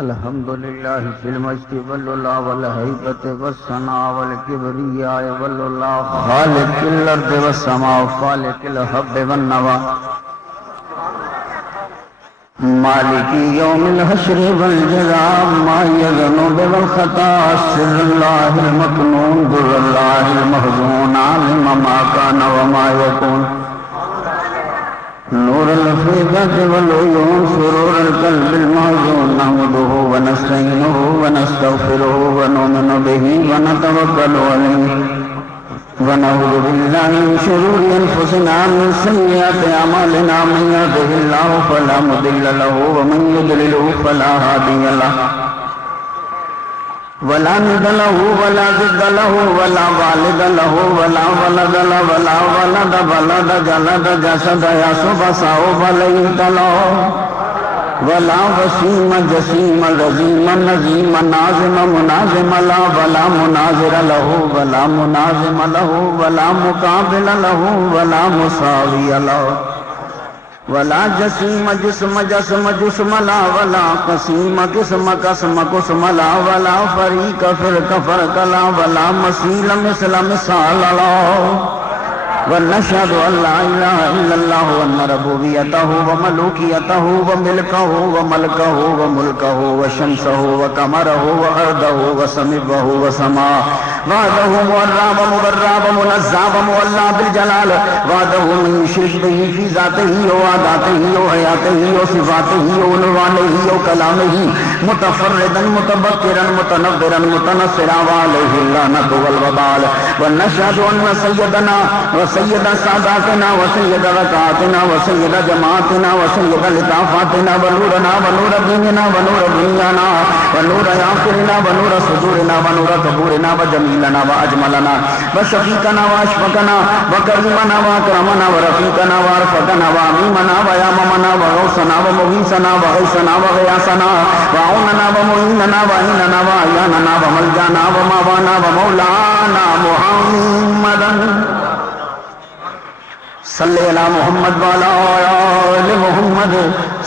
الحمد لله في المجد والعلا والهيبة والثناء والكبرياء والعلا خالق الأرض والسماء خالق الحب والنوى مالك يوم الحشر والجزاء ما يذنب والخطا سر الله المكنون در الله المخزون عالم ما كان وما يكون نور الفيضة والعيون سرور القلب المحزون نحمده ونستعينه ونستغفره ونؤمن به ونتوكل عليه ونعوذ بالله من شرور أنفسنا من سيئات أعمالنا من يهده الله فلا مضل له ومن يضلله فلا هادي له ولا ند له ولا ضد له ولا والد له ولا ولد له ولا ولد ولد جلد جسد يسب صوب ليت له ولا وسيم جسيم رزيم نزيم نازم منازم له ولا مناظر له ولا منازم له ولا مقابل له ولا مساوي له ولا جسیم جسم جسم جسم لا ولا قسیم قسم قسم قسم لا ولا فریق فرق فرق لا ولا مسیل مثل مثال لا ونشهد ان لا اله الا الله وان ربوبيته وملوكيته وملكه وملكه وملكه وشمسه وقمره وارضه وسمبه وسماء وعده موراب مبراب منزاب مولى بالجلال وعده من يشرك به في ذاته وعداته وحياته وصفاته ونوانه وكلامه متفردا متبكرا متنظرا متنصرا وعليه اللعنة والوبال ونشهد ان سيدنا وسيد ساداتنا وسيد ركعاتنا وسيد جماعتنا وسيد لطافاتنا ونورنا ونور ديننا ونور دنيانا ونور آخرنا ونور صدورنا ونور قبورنا وجميلنا وأجملنا وشفيقنا وأشفقنا وكريمنا وأكرمنا ورفيقنا وأرفقنا وأميمنا وياممنا وغوثنا ومغيثنا وغيثنا وغياثنا وعوننا ومعيننا وعيننا وعياننا وملجانا وماوانا ومولانا محمدا صلی علی محمد وعلی آل محمد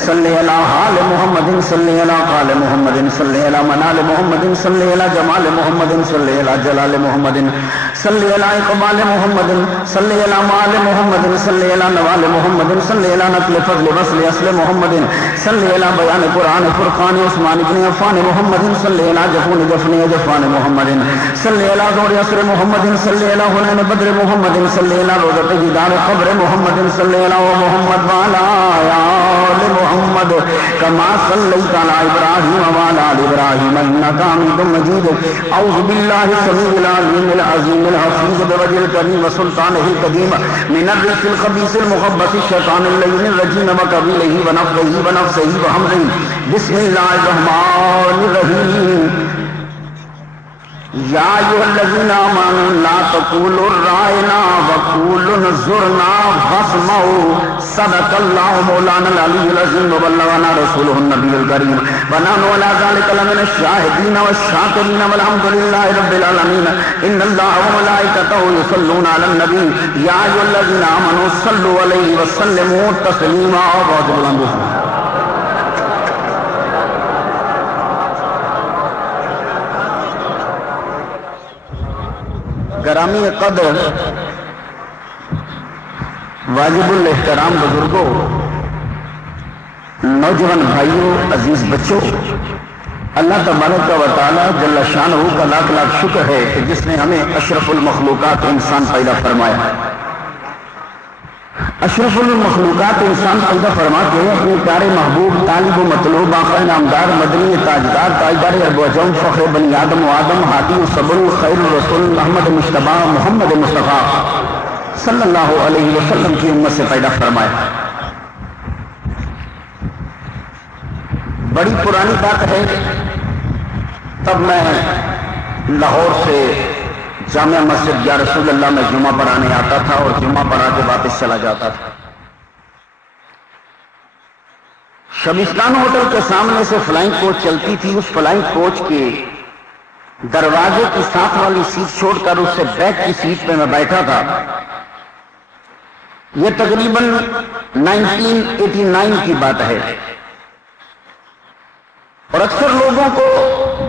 صلی علی حال محمد صلی علی قال محمد صلی علی منال محمد صلی علی جمال محمد صلی علی جلال محمد صلی علی اقبال محمد صلی علی مال محمد صلی علی نوال محمد صلی علی نقل فضل وصل اصل محمد صلی علی بیان قرآن فرقان عثمان بن عفان محمد صلی علی جفون جفن جفان محمد صلی علی زور عصر محمد صلی علی حنین بدر محمد صلی علی روضت جدار قبر محمد صلی اللہ محمد وعلا آل محمد کما صلیت علی ابراہیم وعلا آل ابراہیم انکا حمید مجید اعوذ باللہ السمیع العلیم العظیم الحفیظ بوجہ الکریم وسلطانہ القدیم من الرجس الخبیث المخبث الشیطان اللعین الرجیم وقبیلہ ونفثہ ونفثہ وحمزہ بسم اللہ الرحمن الرحیم یا ایھا الذین آمنوا لا تقولوا رائنا وقولوا انظرنا واسمعوا صدق اللہ مولانا العلی العظیم وبلغنا رسولہ النبی الکریم ونحن علی ذلک لمن الشاہدین والشاکرین والحمد للہ رب العالمین ان اللہ وملائکتہ یصلون علی النبی یا ایھا الذین آمنوا صلوا علیہ وسلموا تسلیما بہت بلند گرامی قدر واجب الاحترام بزرگوں، نوجوان بھائیوں، عزیز بچوں، اللہ تبارک و تعالی جل شانہ کا لاکھ لاکھ شکر ہے کہ جس نے ہمیں اشرف المخلوقات انسان پیدا فرمایا۔ اشرف المخلوقات انسان پیدا فرما کے اپنے پیارے محبوب طالب و مطلوب آقا نامدار مدنی تاجدار تاجدار عرب و عجم فخر بنی آدم و آدم ہادی و صبر خیر الرسول محمد مجتبی محمد مصطفیٰ صلی اللہ علیہ وسلم کی امت سے پیدا فرمایا۔ بڑی پرانی بات ہے، تب میں لاہور سے جامعہ مسجد یا رسول اللہ میں جمعہ پڑھانے آتا تھا اور جمعہ پڑھا کے واپس چلا جاتا تھا۔ شبستان ہوٹل کے سامنے سے فلائنگ کوچ چلتی تھی، اس فلائنگ کوچ کے دروازے کی ساتھ والی سیٹ چھوڑ کر اس سے بیک کی سیٹ پہ میں بیٹھا تھا۔ یہ تقریباً 1989 کی بات ہے۔ اور اکثر لوگوں کو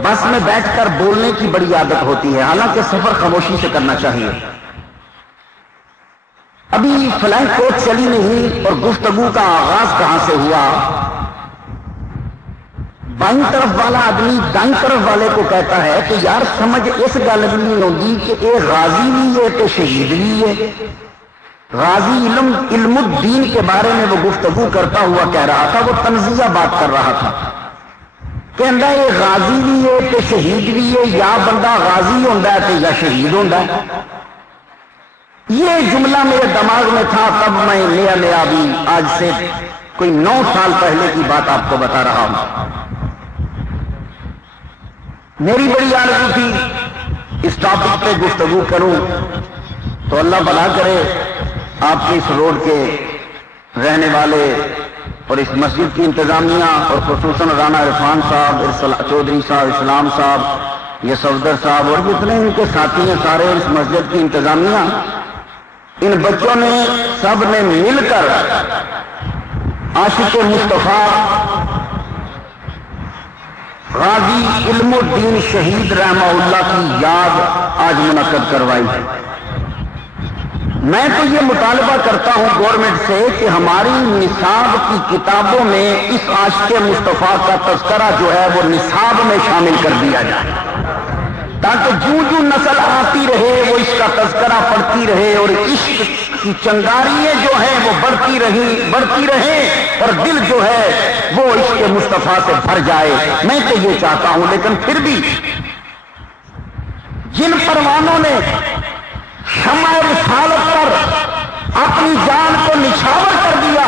بس میں بیٹھ کر بولنے کی بڑی عادت ہوتی ہے، حالانکہ سفر خاموشی سے کرنا چاہیے۔ ابھی فلائٹ کوچ چلی نہیں اور گفتگو کا آغاز کہاں سے ہوا؟ بائیں طرف والا آدمی دائیں طرف والے کو کہتا ہے کہ یار سمجھ اس گل بھی نہیں ہوگی کہ یہ غازی بھی ہے تو شہید بھی ہے۔ غازی علم الدین کے بارے میں وہ گفتگو کرتا ہوا کہہ رہا تھا، وہ تنزیہ بات کر رہا تھا، کہندا یہ غازی بھی ہے تو شہید بھی ہے، یا بندہ غازی ہوتا ہے تو یا شہید ہوتا ہے۔ یہ جملہ میرے دماغ میں تھا تب میں نیا بھی آج سے کوئی 9 سال پہلے کی بات آپ کو بتا رہا ہوں۔ میری بڑی آرزو تھی اس ٹاپک پہ گفتگو کروں، تو اللہ بھلا کرے آپ کے اس روڈ کے رہنے والے اور اس مسجد کی انتظامیہ اور خصوصاً رانا عرفان صاحب، چودھری صاحب، اسلام صاحب، یہ صفدر صاحب اور جتنے ان کے ساتھی ہیں سارے اس مسجد کی انتظامیہ، ان بچوں نے سب نے مل کر عاشق مصطفیٰ غازی علم الدین شہید رحمہ اللہ کی یاد آج منعقد کروائی ہے۔ میں تو یہ مطالبہ کرتا ہوں گورنمنٹ سے کہ ہماری نصاب کی کتابوں میں اس عاشق مصطفیٰ کا تذکرہ جو ہے وہ نصاب میں شامل کر دیا جائے، تاکہ جو نسل آتی رہے وہ اس کا تذکرہ پڑھتی رہے اور عشق کی چنگاریاں جو ہیں وہ بڑھتی رہیں اور دل جو ہے وہ عشق مصطفیٰ سے بھر جائے۔ میں تو یہ چاہتا ہوں، لیکن پھر بھی جن پروانوں نے شمع رسالت پر اپنی جان کو نچھاور کر دیا،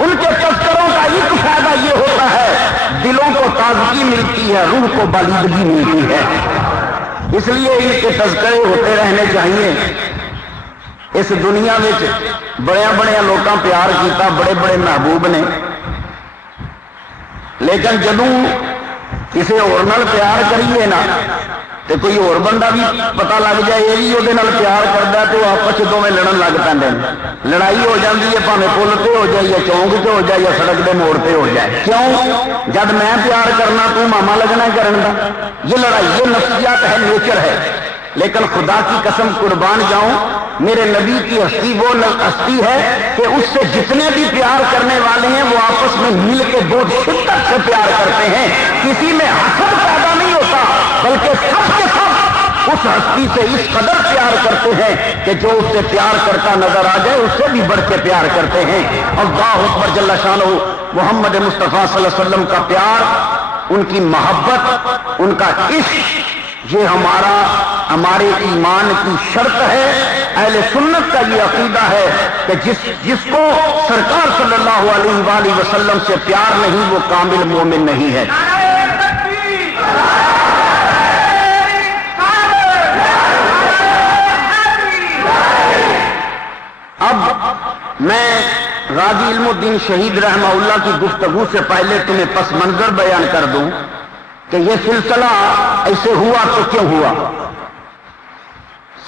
ان کے تذکروں کا ایک فائدہ یہ ہوتا ہے دلوں کو تازگی ملتی ہے، روح کو بالیدگی ملتی ہے۔ اس لیے ان کے تذکرے ہوتے رہنے چاہیے۔ اس دنیا میں بڑے لوگاں پیار کیتا، بڑے محبوب نے، لیکن جدوں کسی اور نال پیار کریے نا تو کوئی اور بندہ بھی پتہ لگ جائے یہ بھی وہ پیار کرتا ہے تو آپس دونوں لڑن لگ پہ، لڑائی ہو جاتی ہے، بھاویں پل پہ ہو جائے یا چونک سے ہو جائے یا سڑک کے موڑ پہ ہو جائے۔ کیوں؟ جب میں پیار کرنا تو ماما لگنا کرن دا، یہ لڑائی یہ نفسیات ہے، نیچر ہے۔ لیکن خدا کی قسم قربان جاؤں، میرے نبی کی ہستی وہ ہستی ہے کہ اس سے جتنے بھی پیار کرنے والے ہیں وہ آپس میں مل کے بہت شدت سے پیار کرتے ہیں، کسی میں حسد پیدا نہیں ہوتا، بلکہ سب کے سب اس ہستی سے اس قدر پیار کرتے ہیں کہ جو اس سے پیار کرتا نظر آ جائے اس سے بھی بڑھ کے پیار کرتے ہیں۔ اللہ اکبر جل شانہ، محمد مصطفیٰ صلی اللہ علیہ وسلم کا پیار، ان کی محبت، ان کا عشق، یہ ہمارے ایمان کی شرط ہے۔ اہل سنت کا یہ عقیدہ ہے کہ جس کو سرکار صلی اللہ علیہ وآلہ وسلم سے پیار نہیں وہ کامل مومن نہیں ہے۔ اب میں غازی علم الدین شہید رحمہ اللہ کی گفتگو سے پہلے تمہیں پس منظر بیان کر دوں کہ یہ سلسلہ ایسے ہوا تو کیوں ہوا۔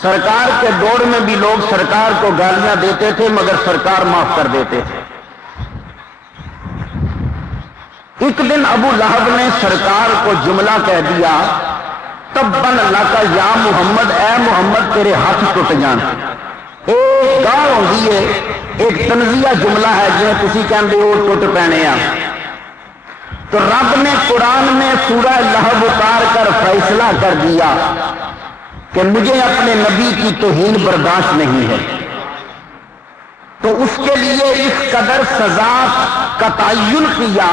سرکار کے دور میں بھی لوگ سرکار کو گالیاں دیتے تھے مگر سرکار معاف کر دیتے تھے۔ ایک دن ابو لہب نے سرکار کو جملہ کہہ دیا، تبن لکا یا محمد، اے محمد تیرے ہاتھ ٹوٹ جان۔ ایک گال ہوتی ہے، ایک تنزیہ جملہ ہے جنہیں تسی کہندے ہو ٹوٹ پینے آ۔ تو رب نے قرآن میں سورہ لہب اتار کر فیصلہ کر دیا کہ مجھے اپنے نبی کی توہین برداشت نہیں ہے، تو اس کے لیے اس قدر سزا کا تعین کیا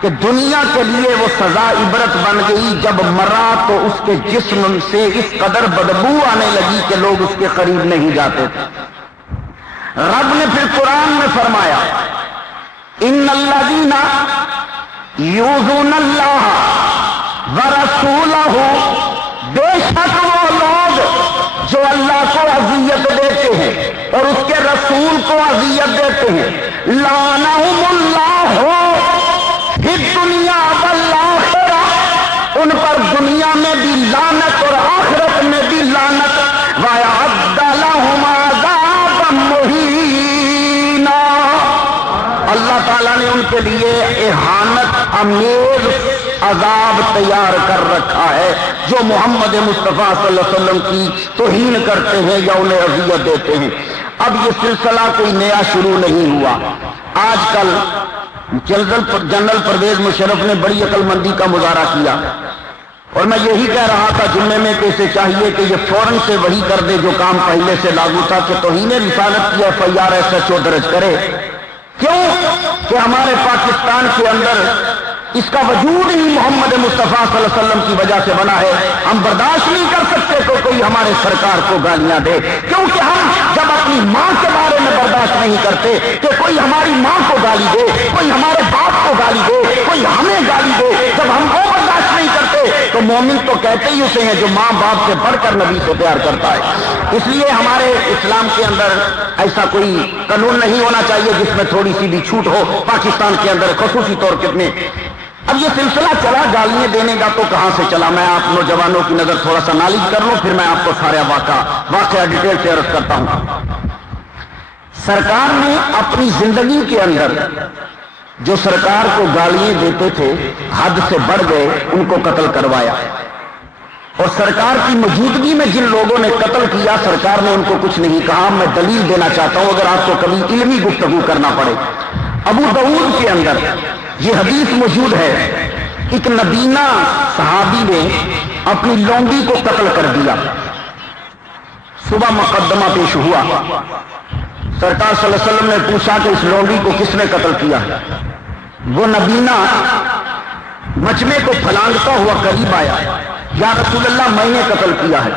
کہ دنیا کے لیے وہ سزا عبرت بن گئی۔ جب مرا تو اس کے جسم سے اس قدر بدبو آنے لگی کہ لوگ اس کے قریب نہیں جاتے تھے۔ رب نے پھر قرآن میں فرمایا، ان الذین یؤذون اللہ ورسولہ، بے شک وہ لوگ جو اللہ کو اذیت دیتے ہیں اور اس کے رسول کو اذیت دیتے ہیں، لعنہم اللہ فی الدنیا والآخرہ، ان پر دنیا میں بھی لعنت اور آخرت میں بھی لعنت، وَأَعَدَّ لَهُمْ عَذَابًا مُهِینًا، اللہ تعالیٰ نے ان کے لیے اہانت آمیز عذاب تیار کر رکھا ہے جو محمد مصطفیٰ صلی اللہ علیہ وسلم کی توہین کرتے ہیں یا انہیں اذیت دیتے ہیں۔ اب یہ سلسلہ کوئی نیا شروع نہیں ہوا۔ آج کل جنرل پرویز مشرف نے بڑی عقل مندی کا مظاہرہ کیا، اور میں یہی کہہ رہا تھا جمعے میں کہ اسے چاہیے کہ یہ فوراً سے وہی کر دے جو کام پہلے سے لاگو تھا، کہ توہین رسالت کی FIR SHO درج کرے۔ کیوں کہ ہمارے پاکستان کے اندر اس کا وجود ہی محمد مصطفیٰ صلی اللہ علیہ وسلم کی وجہ سے بنا ہے۔ ہم برداشت نہیں کر سکتے کہ کوئی ہمارے سرکار کو گالیاں دے، کیونکہ ہم جب اپنی ماں کے بارے میں برداشت نہیں کرتے کہ کوئی ہماری ماں کو گالی دے، کوئی ہمارے باپ کو گالی دے، کوئی ہمیں گالی دے، جب ہم وہ برداشت نہیں کرتے تو مومن تو کہتے ہی اسے ہیں جو ماں باپ سے بڑھ کر نبی سے پیار کرتا ہے۔ اس لیے ہمارے اسلام کے اندر ایسا کوئی قانون نہیں ہونا چاہیے جس میں تھوڑی سی بھی چھوٹ ہو۔ پاکستان کے اندر خصوصی طور کتنے اب یہ سلسلہ چلا گالیاں دینے کا، تو کہاں سے چلا؟ میں آپ نوجوانوں کی نظر تھوڑا سا نالج کر لوں، پھر میں آپ کو سارا واقعہ ڈیٹیل سے عرض کرتا ہوں۔ سرکار نے اپنی زندگی کے اندر جو سرکار کو گالیاں دیتے تھے حد سے بڑھ گئے ان کو قتل کروایا، اور سرکار کی موجودگی میں جن لوگوں نے قتل کیا سرکار نے ان کو کچھ نہیں کہا۔ میں دلیل دینا چاہتا ہوں اگر آپ کو کبھی علمی گفتگو کرنا پڑے۔ ابو داؤد کے اندر یہ حدیث موجود ہے، ایک نبینا صحابی نے اپنی لونڈی کو قتل کر دیا۔ صبح مقدمہ پیش ہوا، سرکار صلی اللہ علیہ وسلم نے پوچھا کہ اس لونڈی کو کس نے قتل کیا؟ وہ نبینا مجمع کو پھلانگتا ہوا قریب آیا، یا رسول اللہ میں نے قتل کیا ہے۔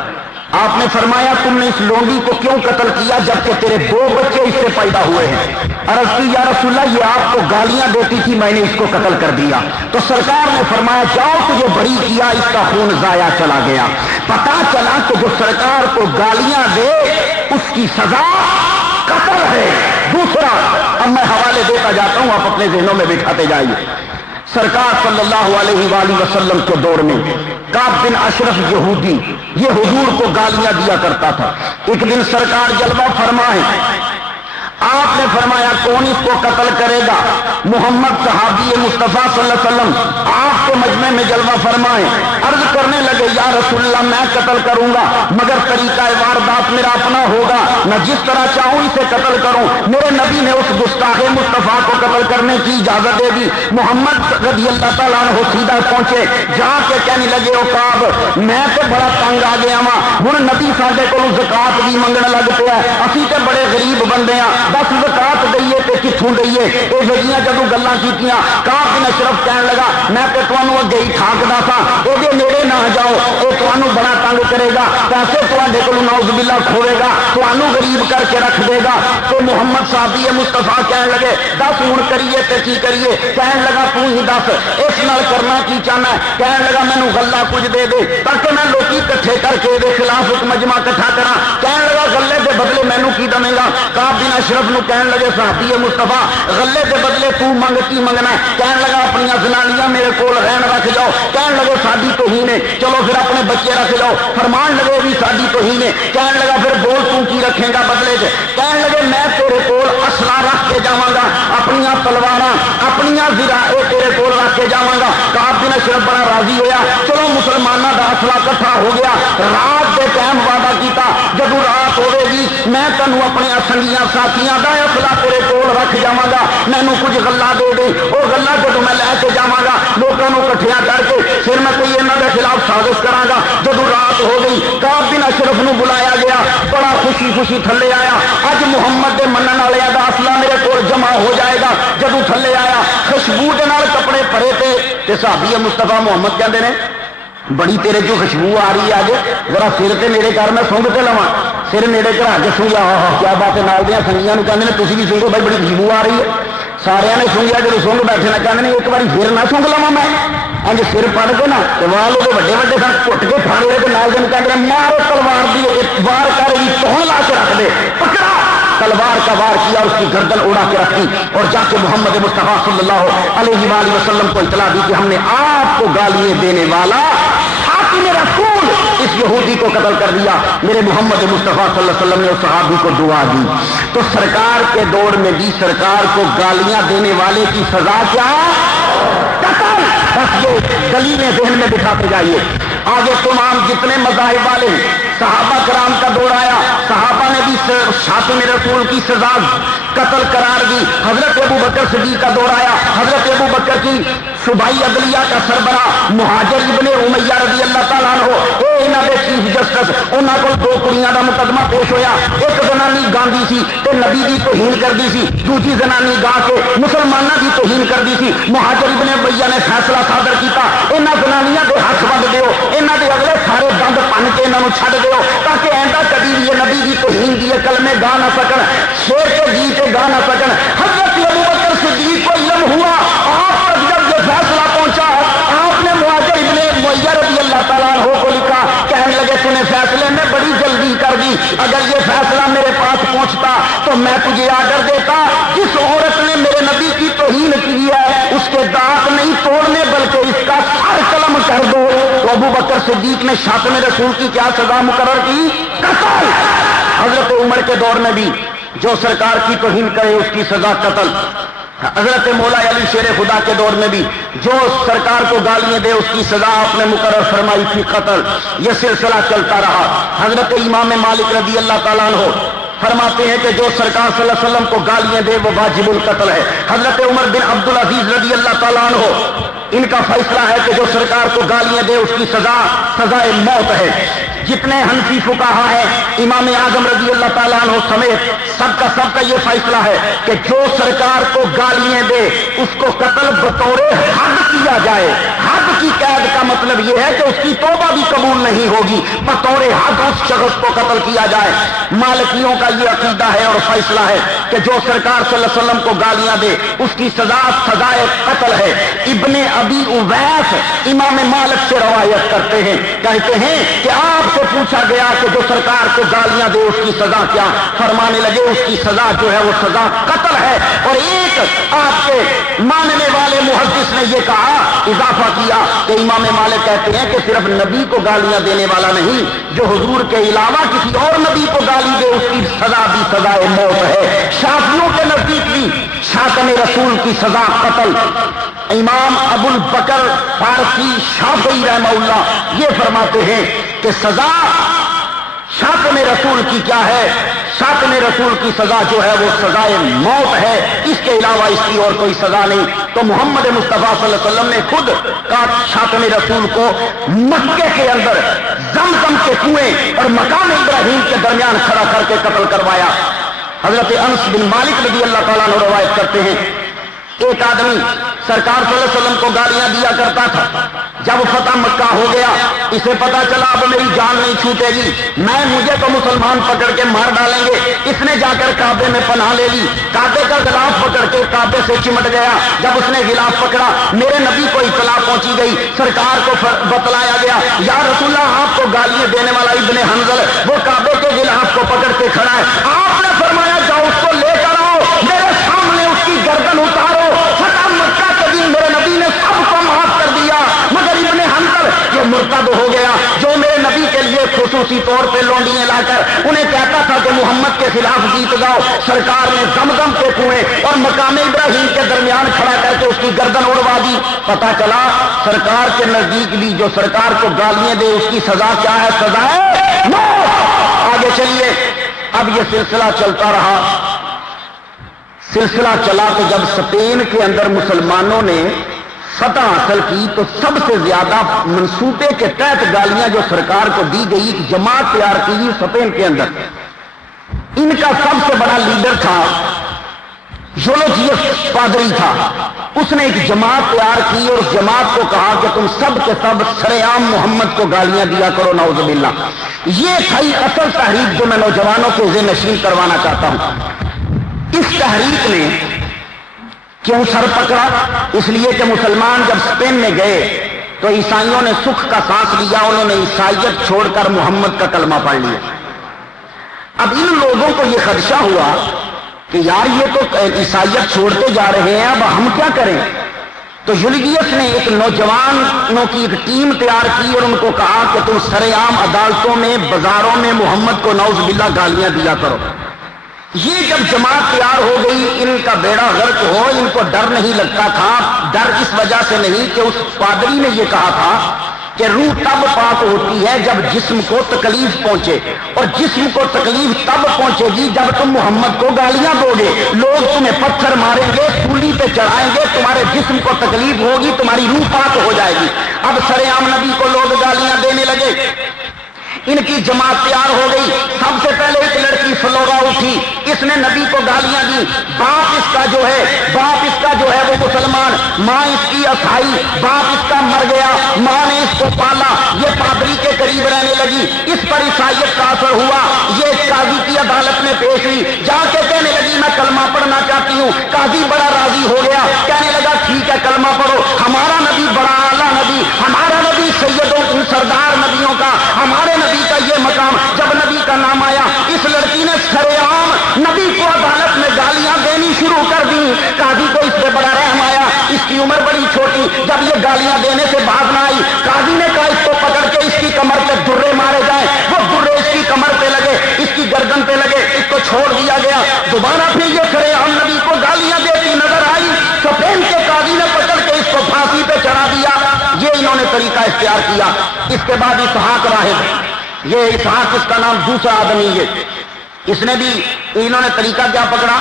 آپ نے فرمایا تم نے اس لونڈی کو کیوں قتل کیا جبکہ تیرے 2 بچے اس سے پیدا ہوئے ہیں؟ عرض کی یا رسول اللہ یہ آپ کو گالیاں دیتی تھی، میں نے اس کو قتل کر دیا۔ تو سرکار نے فرمایا جاؤ تجھے بری کیا، اس کا خون ضائع چلا گیا۔ پتا چلا کہ جو سرکار کو گالیاں دے اس کی سزا قتل ہے۔ دوسرا اب میں حوالے دیتا جاتا ہوں، آپ اپنے ذہنوں میں بٹھاتے جائیے۔ سرکار صلی اللہ علیہ وآلہ وسلم کے دور میں کعب بن اشرف یہودی یہ حضور کو گالیاں دیا کرتا تھا۔ ایک دن سرکار جلوہ فرمائے، آپ نے فرمایا کون اس کو قتل کرے گا؟ محمد صحابی مصطفیٰ صلی اللہ علیہ وسلم آپ کے مجمع میں جلوہ فرمائے، عرض کرنے لگے یا رسول اللہ میں قتل کروں گا مگر طریقہ واردات میرا اپنا ہوگا، میں جس طرح چاہوں اسے قتل کروں۔ میرے نبی نے اس گستاخ مصطفیٰ کو قتل کرنے کی اجازت دے دی۔ محمد رضی اللہ تعالیٰ عنہ سیدھا پہنچے، جا کے کہنے لگے او کعب میں تو بڑا تنگ آ گیا ہاں، ہن نبی ساڈے کولوں زکات بھی منگن لگ پیا، اسی تے بڑے غریب بندے ہاں، بس زکات دئیے تے کتھوں دئیے؟ یہ جہاں جدوں گلاں کیتیاں کعب بن اشرف کہن لگا میں تے تانوں اگے ہی ٹھاکدا سا، یہ نیڑے نہ جاؤ، یہ تانوں بڑا تنگ کرے گا، پیسے تواڈے کولوں نعوذ باللہ کھوے گا، تانوں غریب کر کے رکھ دے گا۔ تو محمد صحابی مصطفیٰ کہن لگے دس ہن کریے تے کی کریے؟ کہن لگا تو ہی دس اس نال کرنا کی چاہنا ہے؟ کہن لگا مینوں غلہ کچھ دے دے تاکہ میں لوکی کٹھے کر کے دے خلاف ایک مجمع کٹھا کراں۔ کہن لگا غلے دے بدلے مینوں کی دمیں گا؟ کعب بن اشرف نو کہن لگے صحابی مصطفیٰ غلے دے بدلے تو منگ کی منگنا؟ کہن لگا اپنی زنانیاں میرے کول رہن رکھ جاؤ۔ کہن لگے ساڈی توہین ہے، چلو پھر اپنے بچے رکھ جاؤ۔ فرمان لگے بھی ساڈی توہین ہے۔ کہن لگا پھر بول تو کی رکھے گا بدلے چ؟ کہن لگے میں تیرے کول اسلحہ رکھ کے جاواں گا، اپنی تلواراں اپنی زراعیں تیرے کول رکھ کے جاواں گا۔ کعب بن اشرف بڑا راضی ہویا، چلو مسلمانوں دا اسلحہ کٹھا ہو گیا۔ رات دے ٹائم وعدہ کیتا جدوں رات ہوے گی میں تینوں اپنے سنگیاں ساتھیاں دا اسلحہ تیرے کول رکھ جاواں گا، مینوں کچھ غلہ دے دے۔ وہ غلہ جدوں میں لے کے جاواں گا لوکاں نوں کٹھیاں کر کے پھر میں کوئی انہاں دے خلاف سازش کراں گا۔ جدوں رات ہو گئی کعب بن اشرف نوں بلایا گیا، بڑا خوشی خوشی تھلے آیا، اج محمد دے منن والیاں دا اسلحہ میرے کول جمع ہو جائے گا۔ جدوں تھلے آیا خوشبو دے نال کپڑے بھرے تے صحابی مصطفیٰ محمد کہندے نے بڑی تیرے جو خوشبو آ رہی ہے، آج ذرا سر تے نیڑے کر میں سونگ تے لواں۔ سر نیڑے کرا کے سونگیا، کیا بات ہے، نال دیاں سنگیاں نوں کہندے نے تسی بھی سونگو بھائی بڑی خوشبو آ رہی ہے۔ سارے نے سونگیا، جب سونگ بیٹھے نہ کہندے نے ایک بار پھر نہ سونگ لواں میں؟ انج سر پڑ کے نا وال وہ وڈے وڈے سن گھٹ کے پھڑ لے تے نال دے کہندے نے مارو تلوار دی وار کر بھی توہ لا کے رکھ دے، پکڑا۔ تلوار کا وار کیا، اس کی گردن اڑا کے رکھی اور جا کے محمد مصطفیٰ صلی اللہ علیہ وآلہ وسلم کو اطلاع دی کہ ہم نے آپ کو گالیاں دینے والا حاکم رسول اس یہودی کو قتل کر دیا۔ میرے محمد مصطفیٰ صلی اللہ علیہ وسلم نے اس صحابی کو دعا دی۔ تو سرکار کے دور میں بھی سرکار کو گالیاں دینے والے کی سزا کیا؟ قتل. بس یہ دلیلیں ذہن میں بٹھاتے جائیے. آگے تمام جتنے مذاہب والے ہیں, صحابہ کرام کا دور آیا, صحابہ نے بھی شاتم رسول کی سزا قتل قرار دی. حضرت ابو بکر صدیق کا دور آیا, حضرت ابو بکر کی صوبائی عدلیہ کا سربراہ مہاجر ابن امیہ رضی اللہ تعالیٰ عنہ, انہاں دے چیف جسٹس, انہاں کو دو کڑیاں دا مقدمہ پیش ہویا. ایک زنانی گاندھی سی تے نبی دی توہین کر دی سی, دوسری زنانی گا کے مسلماناں دی توہین کر دی سی. مہاجر ابن امیہ نے فیصلہ صادر کیتا, انہاں زنانیاں دے ہاتھ بند دیو, انہاں دے اگلے سارے بند پن کے انہاں نوں چھڈ دیو تاکہ ایندا کبھی بھی یہ نبی دی توہین دی کلمے گا نہ سکن, شیر کے گی کے گا نہ سکن. حضرت ابو بکر صدیق کو علم ہوا, آپ پر جب یہ فیصلہ پہنچا, آپ نے مہاجر ابن امیہ رضی اللہ تعالیٰ عنہ کو لکھا, کہنے لگے تو نے فیصلے میں بڑی جلدی کر دی, اگر یہ فیصلہ میرے پاس پہنچتا تو میں تجھے آرڈر دیتا جس عورت نے میرے نبی کی توہین کی ہے اس کے دانت نہیں توڑنے بلکہ اس کا سر قلم کر دو. تو ابو بکر صدیق نے شاتم رسول کی کیا سزا مقرر کی؟ قتل. حضرت عمر کے دور میں بھی جو سرکار کی توہین کرے اس کی سزا قتل. حضرت مولا علی شیر خدا کے دور میں بھی جو سرکار کو گالیاں دے اس کی سزا آپ نے مقرر فرمائی تھی قتل. یہ سلسلہ چلتا رہا. حضرت امام مالک رضی اللہ تعالیٰ عنہ فرماتے ہیں کہ جو سرکار صلی اللہ علیہ وسلم کو گالیاں دے وہ واجب القتل ہے. حضرت عمر بن عبدالعزیز رضی اللہ تعالیٰ عنہ, ان کا فیصلہ ہے کہ جو سرکار کو گالیاں دے اس کی سزائے موت ہے. جتنے حنفی فقہا ہیں, امام اعظم رضی اللہ تعالیٰ عنہ سمیت سب کا یہ فیصلہ ہے کہ جو سرکار کو گالیاں دے اس کو قتل بطور حد کیا جائے. حد کی قید کا مطلب یہ ہے کہ اس کی توبہ بھی قبول نہیں ہوگی, بطور حد اس شخص کو قتل کیا جائے. مالکیوں کا یہ عقیدہ ہے اور فیصلہ ہے کہ جو سرکار صلی اللہ علیہ وسلم کو گالیاں دے اس کی سزائے قتل ہے. ابن ابی اویس امام مالک سے روایت کرتے ہیں, کہتے ہیں کہ آپ سے پوچھا گیا کہ جو سرکار کو گالیاں دے اس کی سزا کیا, فرمانے لگے اس کی سزا جو ہے وہ سزا قتل ہے. اور ایک آپ کے ماننے والے محدث نے یہ کہا, اضافہ کیا کہ امام مالک کہتے ہیں کہ صرف نبی کو گالیاں دینے والا نہیں, جو حضور کے علاوہ کسی اور نبی کو گالی دے اس کی سزا بھی سزائے موت ہے. شافعیوں کے نزدیک بھی شاتم رسول کی سزا قتل. امام ابو البکر فارسی شافعی رحمہ اللہ یہ فرماتے ہیں کہ سزا شاتم رسول کی کیا ہے؟ شاتم رسول کی سزا جو ہے وہ سزائے موت ہے, اس کے علاوہ اس کی اور کوئی سزا نہیں. تو محمد مصطفیٰ صلی اللہ علیہ وسلم نے خود شاتم رسول کو مکے کے اندر زمزم کے کنویں اور مقام ابراہیم کے درمیان کھڑا کر کے قتل کروایا. حضرت انس بن مالک رضی اللہ تعالیٰ عنہ روایت کرتے ہیں, ایک آدمی سرکار صلی اللہ علیہ وسلم کو گالیاں دیا کرتا تھا. جب فتح مکہ ہو گیا اسے پتا چلا اب میری جان نہیں چھوٹے گی, مجھے تو مسلمان پکڑ کے مار ڈالیں گے. اس نے جا کر کعبے میں پناہ لے لی, کعبے کا غلاف پکڑ کے کعبے سے چمٹ گیا. جب اس نے غلاف پکڑا میرے نبی کو اطلاع پہنچی گئی, سرکار کو بتلایا گیا یا رسول اللہ آپ کو گالیاں دینے والا ابن حنظل وہ کعبے کے غلاف کو پکڑ کے کھڑا ہے. آپ نے فرمایا جاؤ اس کو لے کر آؤ, میرے سامنے اس کی گردن اتارو. میرے نبی نے سب کو معاف کر دیا مگر ابن حنظل یہ مرتد ہو گیا, جو میرے نبی کے لیے خصوصی طور پہ لونڈیاں لا کر انہیں کہتا تھا کہ محمد کے خلاف جیت جاؤ. سرکار نے زمزم کے کنویں اور مقام ابراہیم کے درمیان کھڑا کر کے اس کی گردن اڑوا دی. پتا چلا سرکار کے نزدیک بھی جو سرکار کو گالیاں دے اس کی سزا کیا ہے؟ سزائے موت. آگے چلیے, اب یہ سلسلہ چلتا رہا. سلسلہ چلا تو جب اسپین کے اندر مسلمانوں نے فتح حاصل کی تو سب سے زیادہ منصوبے کے تحت گالیاں جو سرکار کو دی گئی, جماعت تیار کی گئی اسپین کے اندر. ان کا سب سے بڑا لیڈر تھا یولوجیس پادری تھا. اس نے ایک جماعت تیار کی اور اس جماعت کو کہا کہ تم سب کے سب سرعام محمد کو گالیاں دیا کرو, نعوذ باللہ. یہ تھی اصل تحریک جو میں نوجوانوں کو ذہن نشین کروانا چاہتا ہوں. اس تحریک نے کیوں سر پکڑا؟ اس لیے کہ مسلمان جب اسپین میں گئے تو عیسائیوں نے سکھ کا سانس لیا, انہوں نے عیسائیت چھوڑ کر محمد کا کلمہ پڑھ لیا. اب ان لوگوں کو یہ خدشہ ہوا کہ یار یہ تو عیسائیت چھوڑتے جا رہے ہیں, اب ہم کیا کریں؟ تو یولیگیس نے ایک نوجوانوں کی ایک ٹیم تیار کی اور ان کو کہا کہ تم سرعام عدالتوں میں بازاروں میں محمد کو نعوذ باللہ گالیاں دیا کرو. یہ جب جماعت تیار ہو گئی، ان کا بیڑا غرق ہو، ان کو ڈر نہیں لگتا تھا۔ ڈر اس وجہ سے نہیں کہ اس پادری نے یہ کہا تھا کہ روح تب پاک ہوتی ہے جب جسم کو تکلیف پہنچے، اور جسم کو تکلیف تب پہنچے گی جب تم محمد کو گالیاں دو گے، لوگ تمہیں پتھر ماریں گے، سولی پہ چڑھائیں گے، تمہارے جسم کو تکلیف ہوگی، تمہاری روح پاک ہو جائے گی۔ اب سر عام نبی کو لوگ گالیاں دینے لگے، ان کی جماعت تیار ہو گئی۔ سب سے پہلے ایک لڑکی فلورا اٹھی، اس نے نبی کو گالیاں دی۔ باپ اس کا جو ہے وہ مسلمان، ماں اس کی عیسائی، باپ اس کا مر گیا، ماں نے اس کو پالا، یہ پادری کے قریب رہنے لگی، اس پر عیسائیت کا اثر ہوا، یہ قاضی کی عدالت میں پیش ہوئی، جا کے کہنے لگی میں کلمہ پڑھنا چاہتی ہوں۔ قاضی بڑا راضی ہو گیا، کہنے لگا ٹھیک ہے کلمہ پڑھو، ہمارا نبی بڑا اعلیٰ نبی، ہمارا نبی سیدوں سردار نبیوں کا، ہمارے نبی کا یہ مقام۔ جب نبی کا نام آیا، اس لڑکی نے سر عام نبی کو عدالت میں گالیاں دینی شروع کر دی۔ قاضی کو اس پہ بڑا رحم آیا، اس کی عمر بڑی چھوٹی، جب یہ گالیاں دینے سے باز نہ آئی، قاضی نے کہا اس کو پکڑ کے اس کی کمر پہ درے مارے جائیں۔ وہ درے اس کی کمر پہ لگے، اس کی گردن پہ لگے، اس کو چھوڑ دیا گیا۔ دوبارہ پھر یہ سر عام نبی کو گالیاں دیتی نظر آئی، سپین کے قاضی نے پکڑ کے اس کو پھانسی پہ چڑھا دیا۔ یہ انہوں نے طریقہ اختیار کیا۔ اس کے بعد اسحاق راہب، یہ اسحاق اس کا نام دوسرا آدمی ہے، اس نے بھی انہوں نے طریقہ کیا پکڑا،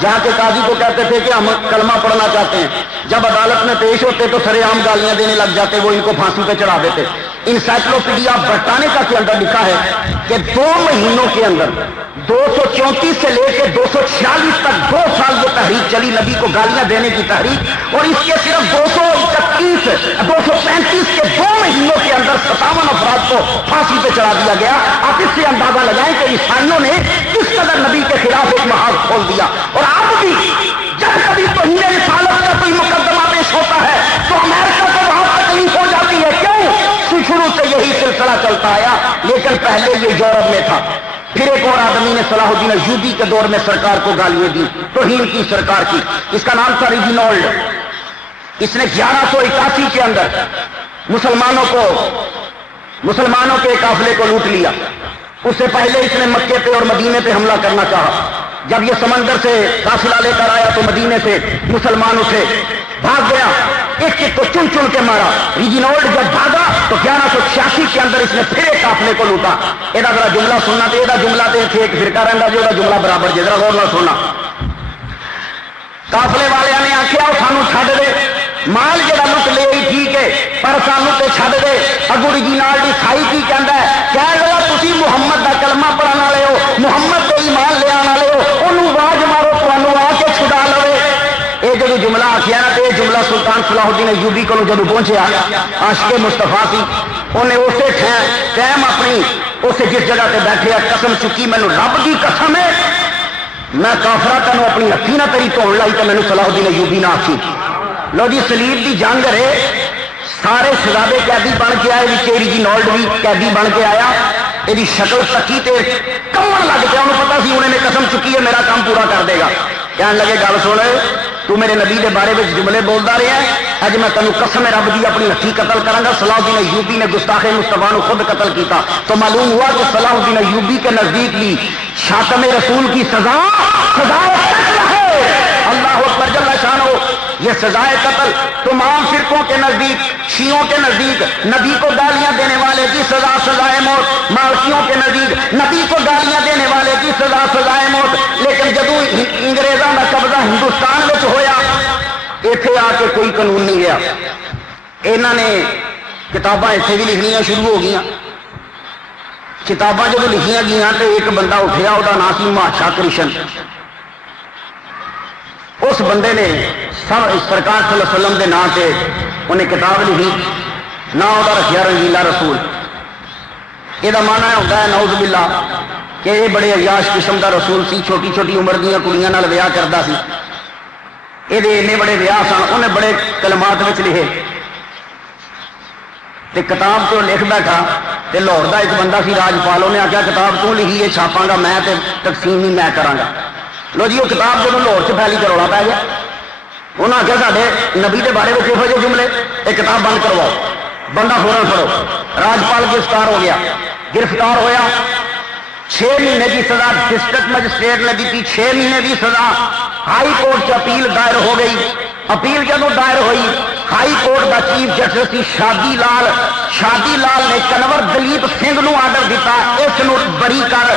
جہاں کے قاضی کو کہتے تھے کہ ہم کلمہ پڑھنا چاہتے ہیں، جب عدالت میں پیش ہوتے تو سر عام گالیاں دینے لگ جاتے، وہ ان کو پھانسی پہ چڑھا دیتے۔ انسائکلوپیڈیا برٹانیکا کے اندر لکھا ہے کہ 2 مہینوں کے اندر 234 سے لے کے 246 تک 2 سال یہ تحریک چلی، نبی کو گالیاں دینے کی تحریک، اور اس کے صرف 235 کے 2 مہینوں کے اندر 57 افراد کو پھانسی پہ چڑھا دیا گیا۔ آپ اس سے اندازہ لگائیں کہ عیسائیوں نے کس قدر نبی کے خلاف ایک محاذ کھول دیا۔ اور اب بھی جب کبھی توہین رسالت کا کوئی مقدمہ پیش ہوتا ہے تو امریکہ کو بہت تکلیف ہو جاتی ہے۔ کیوں؟ شروع سے یہی سلسلہ چلتا آیا، لیکن پہلے یہ یورپ میں تھا۔ پھر ایک اور آدمی نے صلاح الدین ایوبی کے دور میں سرکار کو گالیاں دی، توہین کی سرکار کی، اس کا نام تھا ریجینالڈ۔ اس نے 1181 کے اندر مسلمانوں کے قافلے کو لوٹ لیا۔ اس سے پہلے اس نے مکے پہ اور مدینے پہ حملہ کرنا چاہا۔ جب یہ سمندر سے قافلہ لے کر آیا تو مدینے سے مسلمان اٹھے، بھاگ گیا، ایک ایک کو چن چن کے مارا۔ ریجینالڈ جب بھاگا تو 1186 کے اندر اس نے پھر ایک قافلے کو لوٹا۔ یہ ذرا جملہ سننا تو یہ جملہ تو ایک فرقہ رہتا جو جملہ برابر جی، ذرا غور نہ سننا۔ قافلے والے نے آخیا سانو چھڈ دے، مال جہاں لٹ لے ٹھیک ہے پر سانو تے چھڈ دے۔ اگو ریجینالڈ عیسائی کی کہندا ہے، کہہ لگا تسی محمد دا کلمہ پڑھن والے ہو، محمد تے ایمان لے آن والے ہو، انہوں آواز مارو تانوں آ کے چھڈا لوے۔ یہ جب جملہ آخیا نا تو یہ جملہ سلطان صلاح الدین ایوبی کو جب پہنچیا، عاشق مصطفیٰ سی، انہیں اسی ٹائم اپنی اسے جس جگہ تے بیٹھے قسم چکی، مینوں رب کی قسم ہے میں کافرہ تینوں اپنی ہتھی نہ تیری توڑ لائی تو مینوں صلاح الدین ایوبی نہ آخی۔ لو جی سلیب دی جنگ رہے، سارے شہزادے قیدی بن کے آئے، ریجینالڈ بھی قیدی بن کے آیا۔ یہ شکل تکی تے کمن لگ گیا، انہوں پتا سی انہیں قسم چکی ہے میرا کام پورا کر دے گا۔ کہنے لگے گل سن، تو میرے نبی دے بارے میں جملے بولتا رہا ہے، اج میں تینوں قسم رب دی اپنی ہتھی قتل کراں گا۔ صلاح الدین ایوبی نے گستاخ مصطفیٰ نے خود قتل کیتا تو معلوم ہوا کہ صلاح الدین ایوبی کے نزدیک بھی شاتم رسول کی سزا قتل ہے۔ اللہ اکبر جل شانہ، یہ سزائے قتل تمام فرقوں کے نزدیک، شیعوں کے نزدیک نبی کو گالیاں دینے والے کی سزا سزائے موت، مالکیوں کے نزدیک نبی کو گالیاں دینے والے کی سزا سزائے موت۔ لیکن جدو انگریزوں کا قبضہ ہندوستان میں ہویا، اتنے آ کے کوئی قانون نہیں گیا، انہوں نے کتاباں اتنے بھی لکھنیاں شروع ہو گئی۔ کتاباں جب لکھیاں گیا تو ایک بندہ اٹھیا، وہ نام سی مہاشا کرشن۔ اس بندے نے سرکار صلی اللہ علیہ وسلم کے نام سے انہیں کتاب لکھی، نام وہ رکھا رنگیلا رسول۔ یہ مانا ہوتا ہے نعوذ باللہ کہ یہ بڑے عیاش قسم کا رسول سی، چھوٹی چھوٹی عمر دیا کڑیاں نال ویاہ کرتا سی، یہ اینے بڑے ویاہ سن، انہیں بڑے کلمات میں لکھے تے کتاب تو لکھ بیٹھا۔ تے لاہور دا ایک بندہ سی راجپال، انہیں آخیا کتاب تو لکھی ہے چھاپاں گا میں تے تقسیم ہی میں کراں گا۔ لو جی وہ کتاب جب لاہور سے پھیلی کروڑا پی گیا، انہوں نے آخیا سارے نبی کے بارے میں یہو جہے جملے، یہ کتاب بند کرواؤ، بندہ فوراً پڑھو۔ راجپال گرفتار ہو گیا، گرفتار ہویا 6 مہینے کی سزا ڈسٹرکٹ مجسٹریٹ نے دی، 6 مہینے کی سزا ہائی کورٹ سے اپیل دائر ہو گئی. اپیل جدو دائر ہوئی ہائی کورٹ کا چیف جسٹس سی شادی لال نے کنور دلیپ سنگھ نو آرڈر دیتا اس نو بری کر،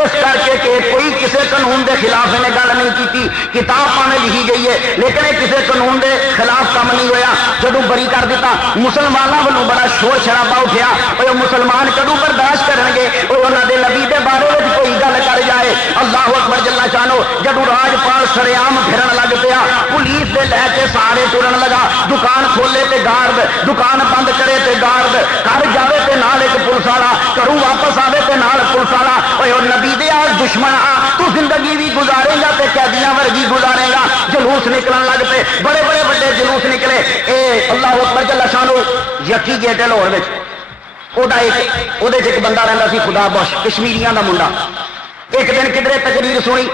اس کر کے کہ کوئی کسی قانون دے خلاف انہیں گل نہیں کی، کتاب پانے لکھی گئی ہے لیکن یہ کسی قانون دے خلاف کام نہیں ہویا. جدو بری کر دیتا مسلمانوں والوں بڑا شور شرابا اٹھیا، وہ مسلمان کدو برداشت کریں گے وہ انہوں دے نبی دے بارے میں کوئی گل کر جائے. اللہ اکبر جل شانو. جدو راجپال سریام پھرن لگ پیا، پولیس دے لے کے سارے ٹرن لگا، دکان کھولے تے گارد، دکان بند کرے تے گارد، گھر جاوے تے نال ایک پولیس والا، گھروں واپس آوے تے نال پولیس والا. اوے نبی دے دشمن آ تو زندگی بھی گزارے گا تے قیدیاں ورگی گزارے گا. جلوس نکلن لگ پے، بڑے بڑے بڑے جلوس نکلے. اے اللہ اکبر جل شانو. یقی گیٹ لاہور ایک بندہ رہتا سی خدا بخش کشمیریاں دا منڈا. ایک دن کدھر تقریر سنی،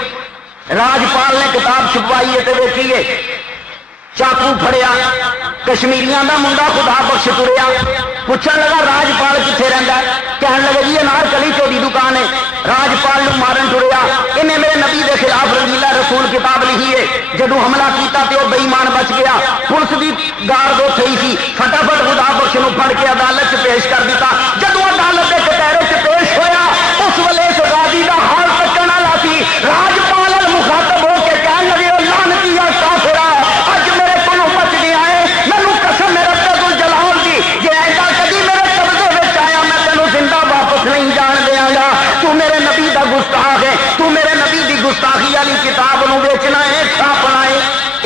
راجپال نے کتاب چھپوائی ہے تے ویکھیے چاقو پھڑیا، کشمیریاں دا منڈا خدا بخش تریا، پوچھن لگا راجپال کتنے رہندا ہے؟ کہنے لگا جی انارکلی چوری دکان ہے. راجپال نو مارن ٹریا، انہیں میرے نبی دے خلاف رنگیلا رسول کتاب لکھی ہے. جدو حملہ کیتا تے وہ بے ایمان بچ گیا. پولیس دی گارڈ اتھے ہی سی، فٹافٹ خدا بخش نو پھڑ کے عدالت چ پیش کر دیتا. جدو عدالت کے کٹہرے چ پیش ہویا اس ویلے اس غازی دا حال تکن والا سی. راجپال مخاطب ہو کے کہنے لگے لعنتی کافرا، اج میرے کولوں بچ گیا ہے، مینوں قسم ہے رب الجلال دی، جے ایسا کدی میرے قبضے وچ آیا میں تینوں زندہ واپس نہیں جان دیاں گا. تو میرے نبی دا گستاخ ہے، تو میرے نبی دی گستاخی والی کتاب نو ویچنا ہے، چھاپنا ہے.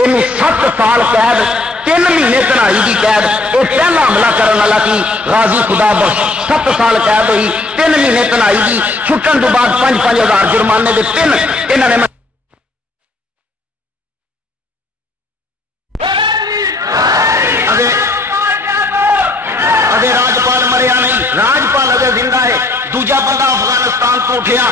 اینوں 7 سال قید، 3 مہینے تنہائی دی قید. یہ پہلا حملہ کرنے والا سی غازی خدا بخش. 7 سال قید ہوئی، 3 مہینے تنہائی دی. چھٹن تو بعد 5-5 ہزار جرمانے دے 3 انہوں نے راجپال مریا نہیں، راجپال اگر زندہ ہے. دوجا بندہ افغانستان تو اٹھیا،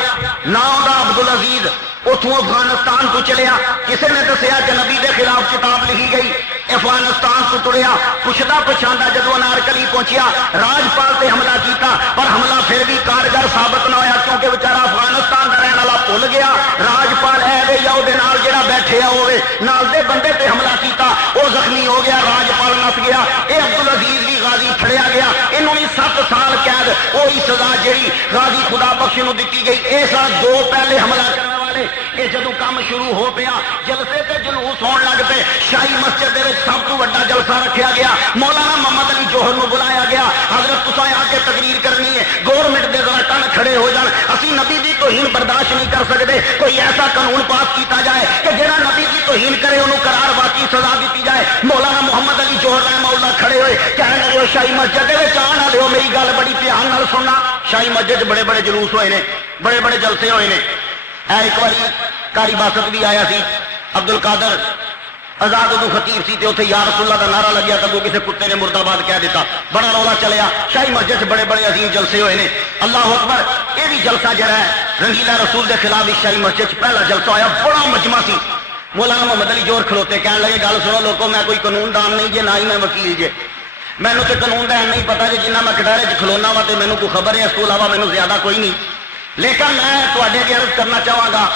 نام دا عبدالعزیز، اتوں افغانستان تو چلیا. کسی نے دسیا کہ نبی دے خلاف کتاب لکھی گئی، افغانستان تو تریا. پوچھتا پچھاندا جدو انارکلی پہنچیا راجپال تے حملہ کیتا، پر حملہ پھر بھی کارگر ثابت نہ ہویا کیونکہ بیچارہ افغانستان دا رہن والا بھول گیا. راجپال اے یا او دے نال جڑا بیٹھیا ہوئے نال دے بندے تے حملہ کیتا، وہ زخمی ہو گیا، راجپال نس گیا. اے عبدالعزیز بھی غازی پھڑیا گیا، انہوں نے 7 سال قید. وہی سزا جڑی غازی خدا بخش نو دتی گئی. اے سال 2 پہلے حملہ کرنے والے یہ جدو کام شروع ہو پیا، جلسے تے جلوس ہون لگ پے. شاہی مسجد دے وچ سب تو بڑا جلسہ رکھیا گیا. مولانا محمد علی جوہر نو بلایا گیا. حضرت تساں آ کے تقریر کرنی ہے، گورنمنٹ دے ذرا کن کھڑے ہو جان، اسی نبی دی توہین برداشت نہیں کر سکتے. کوئی ایسا قانون پاس کیتا جائے کہ جہاں نبی دی توہین کرے انہوں قرار واقعی سزا دیتی جائے. مولانا محمد علی جوہر رحمہ اللہ کھڑے ہوئے، کہنے لگے شاہی مسجد دے وچ آن والے ہو میری گل بڑی دھیان نال سننا. شاہی مسجد بڑے بڑے جلوس ہوئے نے، بڑے بڑے جلسے ہوئے نے. ایک باری کاری باسط بھی آیا سی، عبد القادر آزاد ادو خطیب سی تے اتنے یا رسول اللہ کا نعرہ لگیا تو کسی کتے نے مرد آباد کہہ دیتا، بڑا رولا چلیا. شاہی مسجد سے بڑے بڑے عظیم جلسے ہوئے نے. اللہ اکبر. یہ بھی جلسہ جڑا ہے رنگیلا رسول کے خلاف شاہی مسجد پہلا جلسہ ہوا، بڑا مجمع سی. مولانا محمد علی جوہر کھلوتے کہنے لگے گل سنو لوگوں، میں کوئی قانون دان نہیں جے، نہ ہی میں وکیل جے. مینوں تو قانون کا نہیں پتا جی، جنہ میں کٹہرے چ کھلونا وا تو مینوں کوئی خبر ہے، اس کو علاوہ مینوں زیادہ کوئی نہیں. لیکن میں تواڈے اگے عرض کرنا چاہاں گا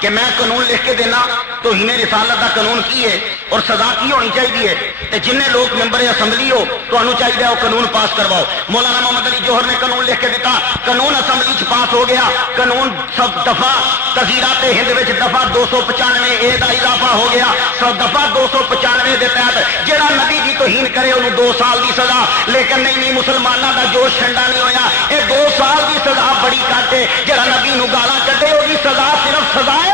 کہ میں قانون لکھ کے دینا تو ہی رسالت کا قانون کی ہے اور سزا کی ہونی چاہیے. جن لوگ ممبر اسمبلی ہو تو چاہیے وہ قانون پاس کرواؤ. مولانا محمد علی جوہر نے قانون لکھ کے دیتا، قانون اسمبلی چ پاس ہو گیا. قانون سب دفعہ تذیرات ہند وچ دفعہ 295 اے دا اضافہ ہو گیا. سب دفعہ 295 دے تحت جہاں نبی دی توہین کرے انہوں 2 سال دی سزا. لیکن نہیں مسلمانوں دا جوش ٹھنڈا نہیں ہویا. یہ 2 سال دی سزا بڑی کٹ ہے. جہاں نبی نو گالاں کڈے وہ سزا صرف سزا ہے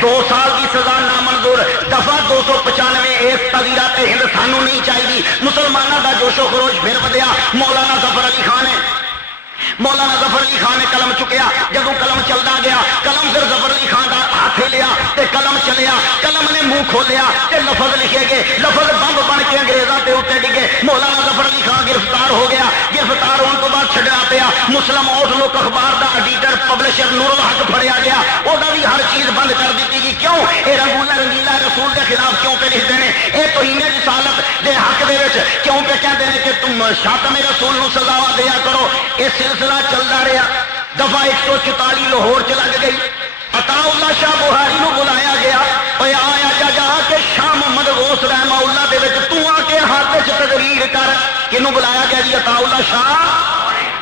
2 سال کی سزا نامنظور. دفعہ 295 اس تذیرات ہند سانو نہیں چاہیے. مسلمانوں کا جوش و خروش پھر ودیا. مولانا ظفر علی خان نے قلم چکیا. جدو قلم چلتا گیا، قلم پھر ظفر علی خان کا ہاتھ لیا تے قلم چلیا. قلم نے منہ کھولیا تے لفظ لکھے گئے. لفظ بمب بن کے انگریزوں کے اتنے ڈگے. مولانا ظفر علی خان گرفتار ہو گیا. گرفتار ہونے تو بعد چھڈنا پیا. مسلم آؤٹ لک اخبار کا ایڈیٹر پبلشر نور الحق پھڑیا گیا. وہ بھی ہر چیز بند کر دیتی گئی. کیوں؟ یہ رنگیلا رسول کے خلاف کیوں پہ لکھتے ہیں؟ یہ توہین رسالت دے حق دے وچ کیوں پہ کہتے ہیں کہ تم شاتم رسول نو سزا دیا کرو. یہ سلسلہ چلتا رہا. دفعہ 144 لاہور چ لگ گئی. عطا اللہ شاہ بخاری نو بلایا گیا، اوے آیا جا کے شاہ محمد غوث رحمہ اللہ دے وچ تو آ کے ہاتھ وچ تقریر کر. کنوں بلایا گیا جی؟ عطا اللہ شاہ.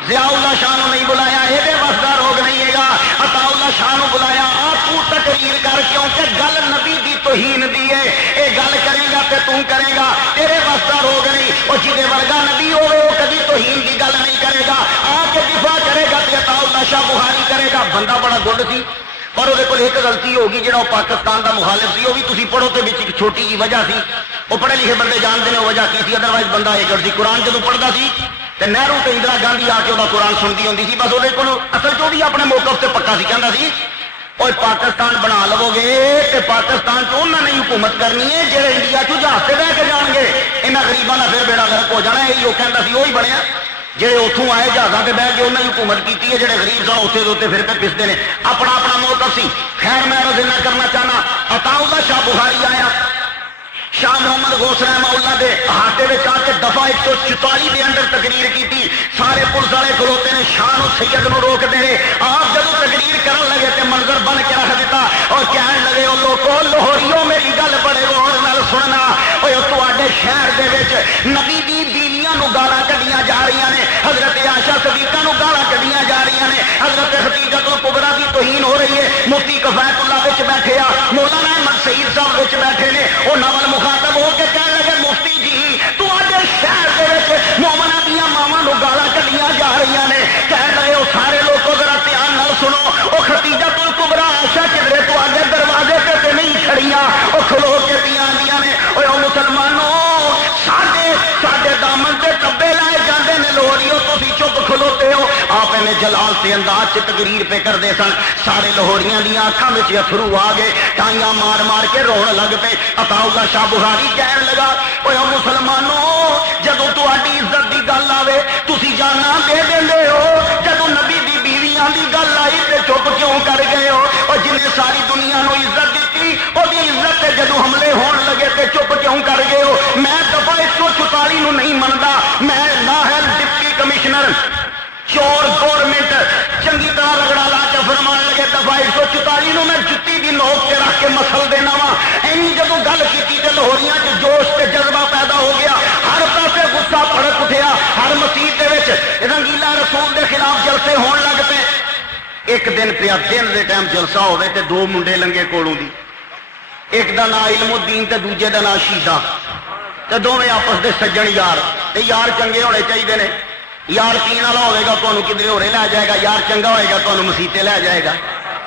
ضیاء اللہ شاہ نو نہیں بلایا، یہ بس کا روگ نہیں ہے گا. عطا اللہ شاہ نو بلایا، آ تو تقریر کر، کیونکہ گل نبی دی توہین دی ہے، اے گل کرے گا تے تو کرے گا، تیرے بس کا روگ نہیں. اور جہے ورگا نبی ہوئے وہ کبھی توہین کی گل نہیں کرے گا، آ کے دفاع کرے گا تے عطا اللہ شاہ بخاری کرے گا. بندہ بڑا گڈ سی، پر وہ ایک غلطی ہوگی، جہاں وہ پاکستان کا مخالف سی، وہ بھی تھی پڑھو تو ایک چھوٹی جی وجہ سی. وہ پڑھے لکھے بندے جانتے ہیں وہ وجہ کی سی، ادروائز بندہ یہ گڑ سی. قرآن جدو پڑھتا سی تو نہرو تے اندرا گاندھی آ کے وہ قرآن سنتی ہوتی سی، بس وہ اصل چ بھی اپنے موقف سے پکا سی. کہتا سی اور پاکستان بنا لو گے تو پاکستان چ انہوں نے حکومت کرنی ہے جہاں انڈیا چ جہاز سے بہ کے جان گے، یہاں غریبوں کا پھر بیڑا غرق ہو جانا. یہی وہ کہتا سی، وہی بنیا جہے اتوں آئے جہازوں سے بہ کے انہیں حکومت کی ہے، جہے غریب سن اتنے اتنے پھر پہ پستے ہیں. اپنا اپنا موقف سی. خیر میں عرض نہ کرنا چاہنا، عطا اللہ شاہ بخاری آیا، شاہ محمد غوث رحمہ اللہ دے ہاتھے میں آ کے دفعہ 144 دے اندر تقریر کی تھی. سارے پولیس والے کھلوتے نے، شاہ و سید نو روک دے. آپ جب تقریر کرن لگے تے منظر بن کے رکھ دیتا اور کہنے لگے او لوگوں لاہوریوں میری گل بڑے غور نال سننا، اوے تواڈے شہر دے وچ نبی دی بیویاں نو گالاں کڈیاں جا رہی نے، حضرت عائشہ صدیقہ نو گالاں کڈیاں جا رہی نے، حضرت خدیجہ الکبریٰ دی توہین ہو رہی ہے. مفتی کفایت اللہ وچ بیٹھے آ، مولانا احمد سعید صاحب وچ بیٹھے نے. وہ نول مخاطب ہو کے کہنے لگے مفتی جی تواڈے شہر دے وچ مومناں دیاں ماواں نو گالاں کڈیاں جا رہی نے. کہنے لگے او سارے لوگوں ذرا دھیان نال سنو، او خدیجہ الکبریٰ عائشہ کدھرے تواڈے دروازے تے نہیں کھڑیاں، او کھلو کے پیاں آندیاں نے. او مسلمانوں ساڈے دامن تے ٹبے لائے جاندے نے، لاہوریوں تسی چپ کھلوتے ہو. آپ نے جلال سے انداز سے تقریر پہ کرتے سن. سارے لاہوریاں دیاں اکھاں وچ اتھرو آ گئے، ٹائیاں مار مار کے رون لگ پے. عطا اللہ شاہ بخاری کہن لگا، اوے مسلمانوں جدوں تہاڈی عزت دی گل آوے تسی جاناں دے دیندے ہو، جدوں نبی دی بیویاں دی گل آئی تے چپ کیوں کر گئے ہو؟ اور جنہیں ساری دنیا نو عزت دیتی وہ عزت تے جدوں حملے ہون لگے تے چپ کیوں کر گئے ہو؟ میں دفعہ 144 نو نہیں مندا، میں ناہل ڈپٹی کمشنر چور گورنمنٹ چنگی طرح رگڑا لا کے فرمان لگے دفعہ 144 نو میں جتی دی نوک تے رکھ کے مسل دینا وا. اینی جدوں گل کیتی تے لاہوریاں چ جوش تے جذبہ پیدا ہو گیا، ہر پاسے غصہ بھڑک اٹھیا، ہر مسجد دے وچ رنگیلا رسول دے خلاف جلسے ہون لگ پے. ایک دن پیا دن دے ٹائم جلسہ ہوئے تے دو منڈے لنگے کولوں دی، ایک دا نام علم الدین تے دوجے دا نام شیدا، تے دونوں آپس دے سجن یار. تے یار چنگے ہونے چاہیے نے، یار پین والا ہوئے گا تمہیں کدھر ہورے لے جائے گا، یار چنگا ہوئے گا تمہیں مسیطے لے جائے گا.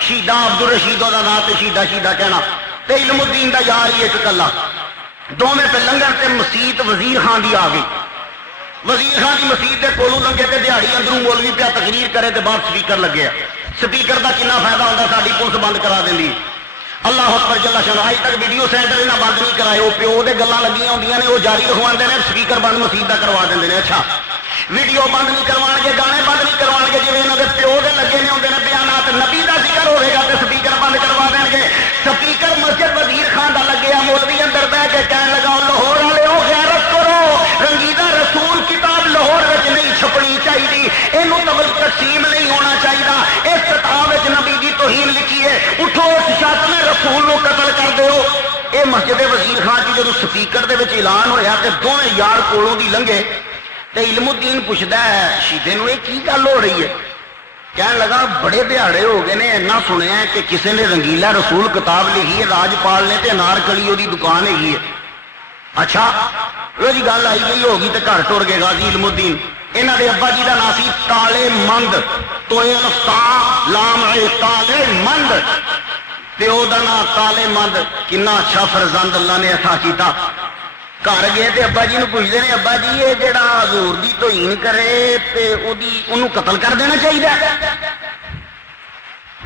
شیدا عبد الرشید دا نام تے شیدا شیدا کہنا، تے علم الدین دا یار ہی ایک کلا. دونوں پہ لنگن تے مسیت وزیر خان دی آ گئی. وزیر خان دی مسیت دے کولوں لنگے تے دیہڑی اندروں مولوی پیا تقریر کرے تے باہر سپیکر لگے. سپیکر دا کنا فائدہ ہوتا، ساری پولیس بند کرا دینی. اللہ اکبر جل شانہ. اج تک ویڈیو سینٹر انہیں بند نہیں کرائے، وہ پیو دے گلاں لگیاں ہوندیاں نے، وہ جاری رکھواندے نے، سپیکر بند مسیت دا کروا دیندے نے. اچھا ویڈیو بند نہیں کروان گے، گانے بند نہیں کروان گے، جی انہوں نے پیو دے لگے نے ہوندے نے بیانات، نبی دا ذکر ہوئے گا تو سپیکر بند کروا دیں گے. سپیکر مسجد وزیر خان دا لگے، مولوی اندر بہ کے کہنے لگا لاہور والے ہو غیرت کرو، رنگیلا رسول کتاب لاہور وچ نہیں چھپنی چاہیے، اینو تقسیم نہیں ہونا چاہیے، اس کتاب وچ نبی دی توہین لکھی ہے، اٹھو اس شاطن رسول نو قتل کر دیو. اے مسجد وزیر خان کی جدوں سپیکر دے وچ اعلان ہویا تے دونوں یار کولوں دی لنگے تے علم الدین پوچھدا ہے شیدے نو، یہ کی گل ہو رہی ہے؟ کہنے لگا بڑے دیہڑے ہو گئے نے، اینا سنیا ہے کہ کسی نے رنگیلا رسول کتاب لکھی ہے، راجپال نے تے انارکلی وہ دکان ہے. اچھا وہ جی گل آئی گئی ہوگی تے گھر ٹر گئے. غازی علم الدین انہوں دے ابا جی کا نام سی تالے مند، تو لام تالے مند، پیو دا نام تالے مند. کنا اچھا فرزند اللہ نے ایسا کیتا. گھر گئے تے ابا جی نو پوچھتے ہیں ابا جی یہ جڑا حضور دی توہین کرے تے انہوں قتل کر دینا چاہیے.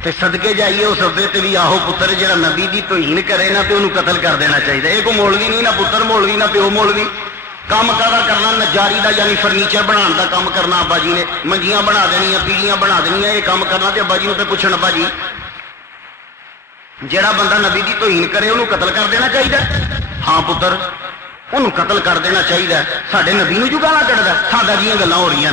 تے صدقے جائیے اس ابے تے بھی آہو پتر جڑا نبی دی توہین کرے نا تے انہوں قتل کر دینا چاہیے. یہ کوئی مولوی نہیں، نہ پتر مولوی نہ پیو مولوی. کام کرنا نجاری دا یعنی فرنیچر بنا دا کام کرنا. ابا جی نے منجیاں بنا دینیاں، پیڑیاں بنا دینیاں، یہ کام کرنا. تے ابا جی نو تے پوچھن ابا جی جڑا بندہ نبی دی توہین کرے انہوں قتل کر دینا چاہیے؟ ہاں پتر انہوں قتل کر دینا چاہیے. ساڈے نبی نو جو گالاں کڈدا، ساڈا جیاں گلاں ہو رہی ہیں.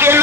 3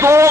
2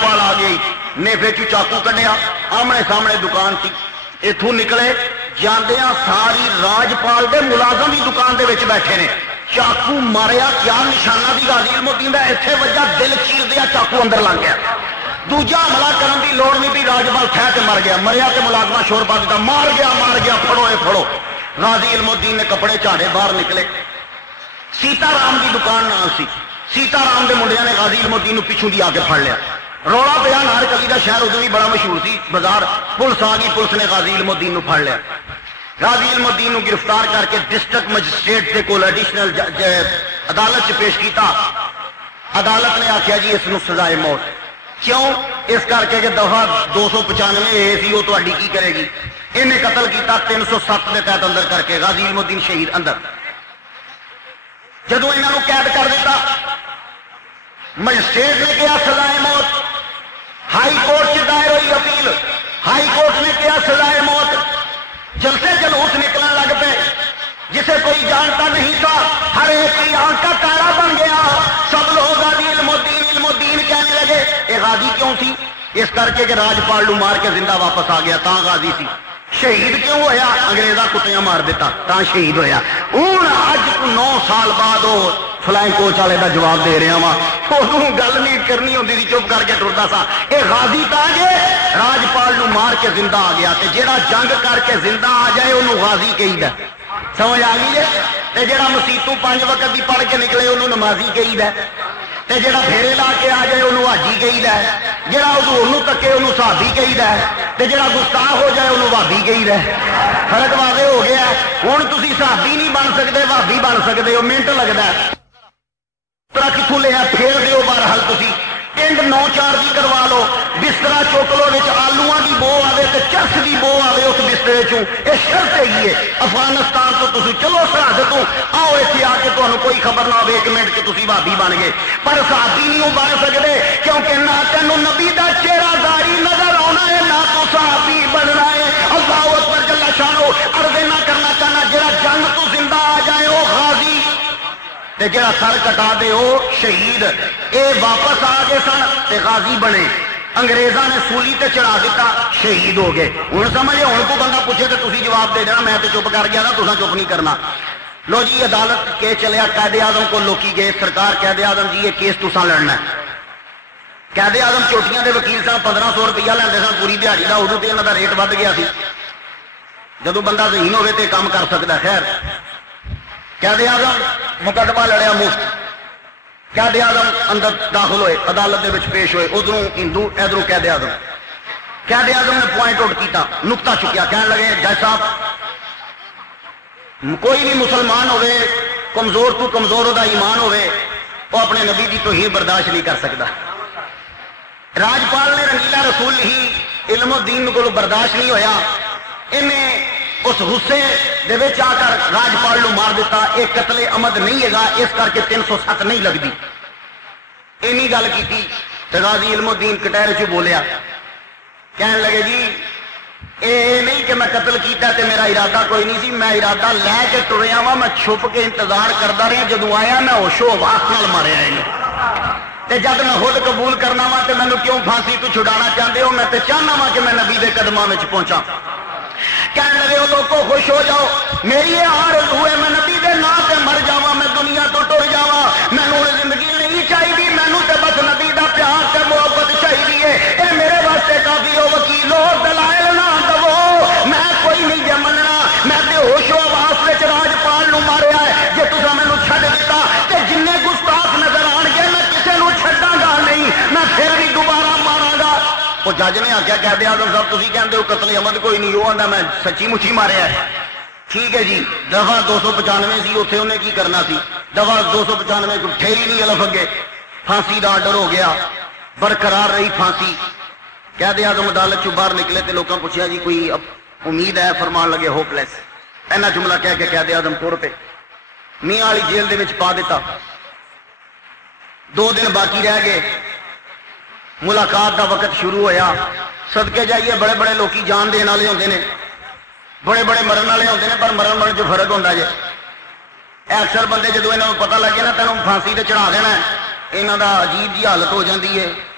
راجپال آ گئی, نیفے چ چاقو کڈیا, آمنے سامنے دکان تھی, اتوں نکلے جاندیاں ساری راجپال دے ملازم بھی دکان دے وچ بیٹھے نے, چاقو ماریا, کیا نشانہ دی غازی المدین دا, اتنے وجہ دل چیر دیا, چاقو اندر لگ گیا. دوجا حملہ کرن دی لوڑ نہیں تھی, راجپال تھے تے مر گیا, مریا تے ملازمہ شور پا دیتا, مار گیا پھڑو اے پھڑو. غازی المدین نے کپڑے چاڑے باہر نکلے, سیتا رام دی دکان نہ سی, سیتا رام دے منڈیاں نے غازی المدین نو پچھوں دی آ کے پھڑ لیا, رولا پیا نار کلی دا شہر ادو بھی بڑا مشہور سی بازار, پولیس آ گئی, پولیس نے غازی المدین نو پھڑ لیا. غازی المدین نو گرفتار کر کے ڈسٹرکٹ مجسٹریٹ دے کول ایڈیشنل عدالت چ پیش کیتا. عدالت نے آخیا جی اس نو سزائے موت. کیوں؟ اس کر کے کہ دفعہ 295 اے سی وہ تہاڈی کی کرے گی. انہیں قتل کیتا 307 دے تحت اندر کر کے, غازی المدین شہید اندر. جدو انہوں قید کر دیتا, مجسٹریٹ نے کیا سزائے موت, ہائی کورٹ سے دائر ہوئی اپیل, ہائی کورٹ نے کیا سزائے موت. جلسے جلوس نکلنے لگ پے, جسے کوئی جانتا نہیں تھا, ہر ایک کی آنکھ کا تارا بن گیا. سب لوگ غازی المدین کہنے لگے. یہ غازی کیوں سی؟ اس کر کے کہ راجپال نو مار کے زندہ واپس آ گیا, تا غازی سی. شہید کیوں ہویا؟ انگریزاں کتیاں مار دیتا تا شہید ہویا. ہوں اج 9 سال بعد وہ فلائنگ کوچ والے دا جواب دے رہا وا, انہوں گل نہیں کرنی ہوتی تھی, چپ کر کے ٹرتا سا. یہ غازی تا جے راجپال نو مار کے زندہ آ گیا, تے جیڑا جنگ کر کے زندہ آ جائے انہوں غازی کہی دا. سمجھ آ گئی ہے؟ تے جیڑا مسیتوں 5 وقت دی پڑھ کے نکلے انہوں نمازی کہی دا, تے جیڑا پھیرے لا کے آ جائے انہوں حاجی کہی دا, جیڑا حضور نو تکے انہوں صحابی کہی دا, تے جیڑا گستاخ ہو جائے انہوں وہابی کہی دا. فرق واضح ہو گیا. ہن تسی صحابی نہیں بن سکتے, وہابی بن سکتے ہو, منٹ لگتا ہے. کتوں لیا پھیر دیو, بہرحال تسی ٹنڈ 9-4 دی کروا لو, بستر چک لو, آلو کی بو آئے تو چرس کی بو آئے اس بسترے چوں. یہ شرط ہے افغانستان تو تسی چلو سرحد تو آؤ, اتنے آ کے تمہیں کوئی خبر نہ ہو 1 منٹ کہ تسی بھابی بن گئے, پر صحابی نہیں بن سکتے, کیونکہ نہ تینوں نبی دا چہرہ داری نظر آنا ہے, نہ تو صحابی بننا ہے. اللہ اکبر جل شانہ. عرض نہ کرنا چاہنا, جہاں جنگ تو زندہ آ جائے وہ غازی, تے جڑا سر کٹا دے وہ شہید. اے واپس آ گئے سن تے غازی بنے, انگریزاں نے سولی تے چڑھا دیتا, شہید ہو گئے. ہوں سمجھے, ہوں کو بندہ پوچھے تو تسی جواب دے دینا, میں تو چپ کر گیا نا, تساں چپ نہیں کرنا. لو جی عدالت کے چلیا, قائد اعظم کو لوکی گئے, سرکار قائد اعظم جی یہ کیس تساں لڑنا ہے. قائد اعظم چوٹیاں دے وکیل صاحب 1500 روپیہ لیندے سن پوری دیہڑی دا, ادو تے انہاں دا ریٹ ود گیا سی. جدو بندہ ذہین ہوے تے کام کر سکدا. خیر قائد اعظم مقدمہ لڑیا مفت, قائد اعظم اندر داخل ہوئے, عدالت دے وچ پیش ہوئے, ادھروں ہندو ادھروں قائد اعظم. قائد اعظم نے پوائنٹ آؤٹ کیتا, نقطہ چکیا, کہنے لگے جج صاحب کوئی بھی مسلمان ہوئے, کمزور تو کمزور ہوتا ایمان ہوئے, وہ اپنے نبی کی توہین برداشت نہیں کر سکتا. راجپال نے رنگیلا رسول ہی علم الدین کو برداشت نہیں ہویا, انہیں اس غصے دے وچ آ کر راجپال نو مار دیتا. ایک قتل عمد نہیں ہے گا, اس کر کے 307 نہیں لگتی. اینی گل کی غازی علم الدین کٹہرے چ بولیا, کہنے لگے جی اے نہیں کہ میں قتل کیتا تے میرا ارادہ کوئی نہیں سی, میں ارادہ لے کے ٹریا وا, میں چھپ کے انتظار کرتا رہا, جدوں آیا میں ہوش و حواس نال ماریا. تے جب میں خود قبول کرنا وا تے مینوں کیوں پھانسی تو چھڑانا چاہتے ہو, میں تے چاہنا وا کہ میں نبی دے قدماں وچ پہنچا. کہنے لگے وہ لوگوں خوش ہو جاؤ, میری یہ آرزو ہے میں نبی دے نام سے مر جاواں, میں دنیا تو ٹر جاواں, مینوں زندگی نہیں چاہیے, مینوں تے بس نبی دا پیار تے محبت چاہیے. اے میرے واسطے کافی ہو وکیلو, دلائل نہ دو, میں کوئی نہیں جے مننا, میں تے ہوش و حواس وچ راجپال نو ماریا ہے. جے تساں مینوں چھڈ دتا تے جننے گستاخ نظر آن گے میں کسے نو چھڈاں گا نہیں, میں پھر بھی دوبارہ ماراں گا. وہ جج نے آخیا قائد اعظم صاحب تسی کہندے ہو قتل عمد کوئی نہیں, وہ آندا میں سچی مچھی ماریا ہے. ٹھیک ہے جی, دفعہ 295 سی, اتنے انہیں کی کرنا سی, دفعہ 295 کو ٹھہری نہیں الف اگے, پھانسی دا آرڈر ہو گیا, برقرار رہی پھانسی. قائد اعظم عدالت چوں باہر نکلے تے لوگوں پوچھا جی کوئی امید ہے, فرمان لگے ہوپ لیس. اینا جملہ کہہ کے قائد اعظم ٹر پے, میاں والی جیل دے وچ پا دیتا. 2 دن باقی رہ گئے, ملاقات دا وقت شروع ہویا. صدقے جائیے, بڑے بڑے لوکی جان دین والے ہوندے نے, بڑے بڑے مرن والے ہوندے نے, پر مرن جو فرق ہوتا جی. اکثر بندے جدو یہاں پتہ لگے نا تینوں پھانسی تے چڑھا دینا, یہاں دا عجیب جی حالت ہو جاتی ہے,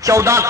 14,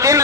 3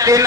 3